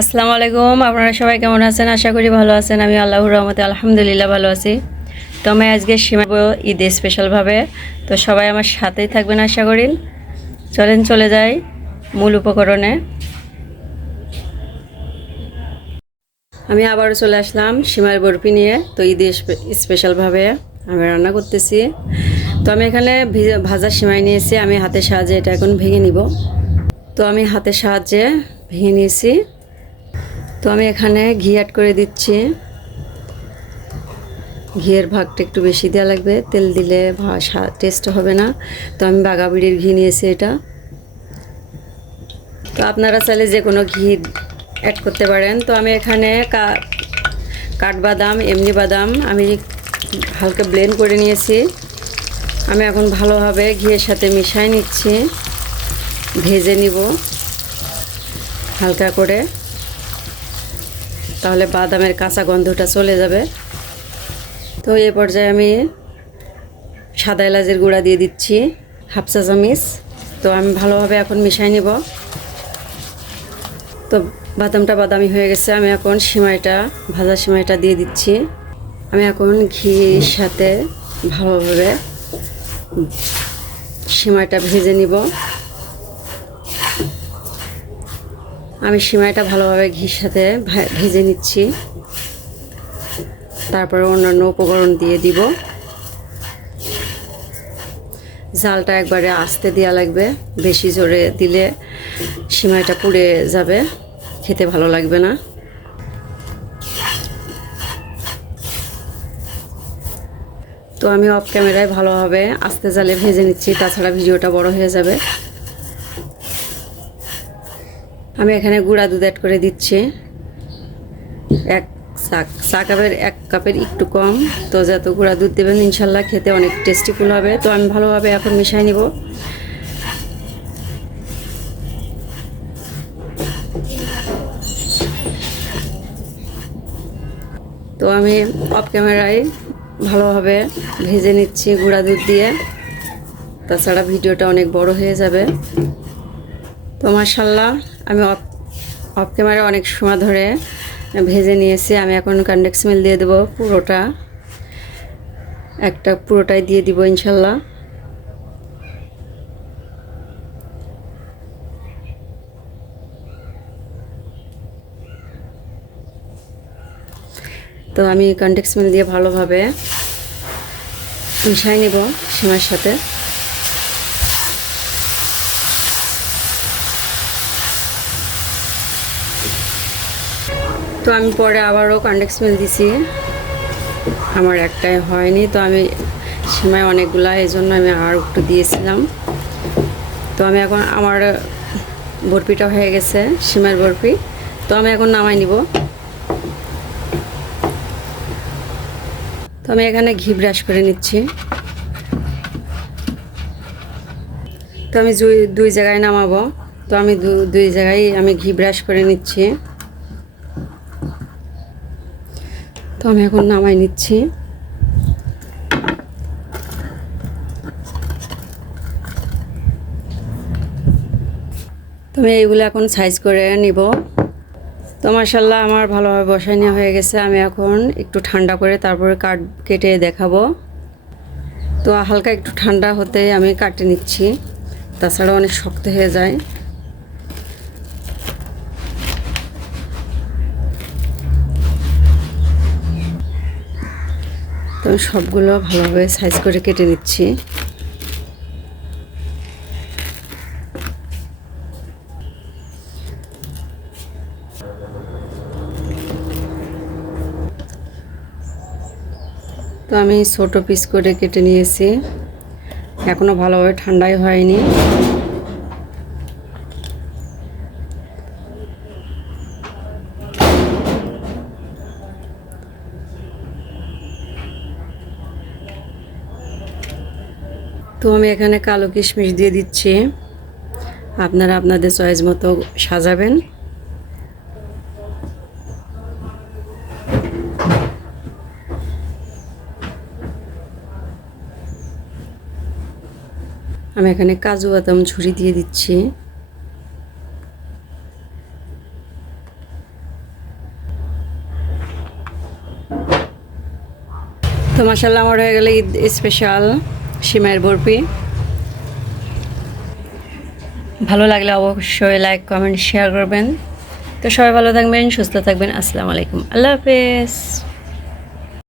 আসসালামু আলাইকুম, আপনারা সবাই কেমন আছেন? আশা করি ভালো আছেন। আমি আল্লাহর রহমতে আলহামদুলিল্লাহ ভালো আছি। তো আমি আজকে সীমাব ঈদে স্পেশালভাবে তো সবাই আমার সাথেই থাকবেন আশা করি। চলেন, চলে যাই মূল উপকরণে। আমি আবারও চলে আসলাম সীমার বরফি নিয়ে। তো ঈদে স্পেশালভাবে আমি রান্না করতেছি। তো আমি এখানে ভিজা- সিমাই নিয়েছি। আমি হাতের সাহায্যে এটা এখন ভেঙে নিব। তো আমি হাতের সাহায্যে ভেঙে নিয়েছি। তো আমি এখানে ঘি অ্যাড করে দিচ্ছি। ঘিয়ের ভাগটা একটু বেশি দেওয়া লাগবে। তেল দিলে টেস্ট হবে না। তো আমি বাগাবিড়ির ঘি নিয়েছি এটা। তো আপনারা চাইলে যে কোনো ঘি অ্যাড করতে পারেন। তো আমি এখানে কাঠবাদাম, এমনি বাদাম আমি হালকা ব্লেন্ড করে নিয়েছি। আমি এখন ভালোভাবে ঘিয়ের সাথে মিশাই নিচ্ছি। ভেজে নিব। হালকা করে। তাহলে বাদামের কাঁচা গন্ধটা চলে যাবে। তো এ পর্যায়ে আমি সাদা এলাচের গুঁড়া দিয়ে দিচ্ছি, হাফ চা চামিচ। তো আমি ভালোভাবে এখন মিশাই নিব। তো বাদামটা বাদামি হয়ে গেছে, আমি এখন সিমাইটা, ভাজা সিমাইটা দিয়ে দিচ্ছি। আমি এখন ঘির সাথে ভালোভাবে সিমাইটা ভেজে নিব। আমি সিমাইটা ভালোভাবে ঘির সাথে ভেজে নিচ্ছি। তারপরে অন্যান্য উপকরণ দিয়ে দিব। জালটা একবারে আস্তে দেওয়া লাগবে। বেশি জোরে দিলে সিমাইটা পুড়ে যাবে। খেতে ভালো লাগবে না। তো আমি অফ ক্যামেরায় ভালোভাবে আস্তে জালে ভেজে নিচ্ছি। তাছাড়া ভিডিওটা বড় হয়ে যাবে। আমি এখানে গুঁড়া দুধ অ্যাড করে দিচ্ছি। এক চা চা কাপের এক কাপের একটু কম। তো যত গুঁড়া দুধ দেবেন, ইনশাল্লাহ খেতে অনেক টেস্টিফুল হবে। তো আমি ভালোভাবে এখন মিশাই নিব। তো আমি অফ ক্যামেরায় ভালোভাবে ভেজে নিচ্ছি গুঁড়া দুধ দিয়ে। তাছাড়া ভিডিওটা অনেক বড় হয়ে যাবে। তো মার্শাল্লাহ আমি অফ ক্যামেরা অনেক সময় ধরে ভেজে নিয়েছি। আমি এখন কন্ডেক্স মিল দিয়ে দেবো পুরোটা। একটা পুরোটাই দিয়ে দিব ইনশাল্লাহ তো আমি কন্ডেক্স মিল দিয়ে ভালোভাবে মিশাই নিব সীমার সাথে। তো আমি পরে আবারও কন্ডেক্স মিল দিছি। আমার একটাই হয়নি, তো আমি সীমায় অনেকগুলা এই জন্য আমি আর একটু দিয়েছিলাম। তো আমি এখন আমার বরফিটা হয়ে গেছে সীমার বরফি তো আমি এখন নামাই নিব। তো আমি এখানে ঘি ব্রাশ করে নিচ্ছি। তো আমি দুই জায়গায় নামাবো। তো আমি দুই জায়গায় আমি ঘি ব্রাশ করে নিচ্ছি। তো আমি এখন নামাই নিচ্ছি। তো আমি এইগুলো এখন সাইজ করে নিব। তো মার্শাল্লাহ আমার ভালোভাবে বসাই নেওয়া হয়ে গেছে। আমি এখন একটু ঠান্ডা করে তারপরে কাট কেটে দেখাবো। তো হালকা একটু ঠান্ডা হতে আমি কাটে নিচ্ছি। তাছাড়া অনেক শক্ত হয়ে যায়। তো আমি সবগুলো ভালোভাবে সাইজ করে কেটে নিচ্ছি। তো আমি ছোটো পিস করে কেটে নিয়েছি। এখনও ভালোভাবে ঠান্ডাই হয়নি। তো আমি এখানে কালো কিশমিশ দিয়ে দিচ্ছি। আপনারা আপনাদের চয়েস মতো সাজাবেন। আমি এখানে কাজু বাদাম ঝুড়ি দিয়ে দিচ্ছি। তো মাসাল্লাহ আমার হয়ে গেলে ঈদ স্পেশাল সিমাইয়ের বরফি। ভালো লাগলে অবশ্যই লাইক কমেন্ট শেয়ার করবেন। তো সবাই ভালো থাকবেন, সুস্থ থাকবেন। আসসালামু আলাইকুম। আল্লাহ হাফেজ।